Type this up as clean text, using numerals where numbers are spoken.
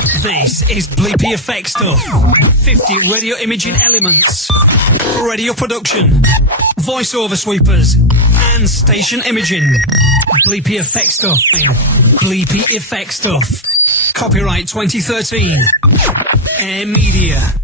This is Bleepy FX stuff. 50 radio imaging elements, radio production, voiceover sweepers, and station imaging. Bleepy FX stuff. Bleepy FX stuff. Copyright 2013. Air Media.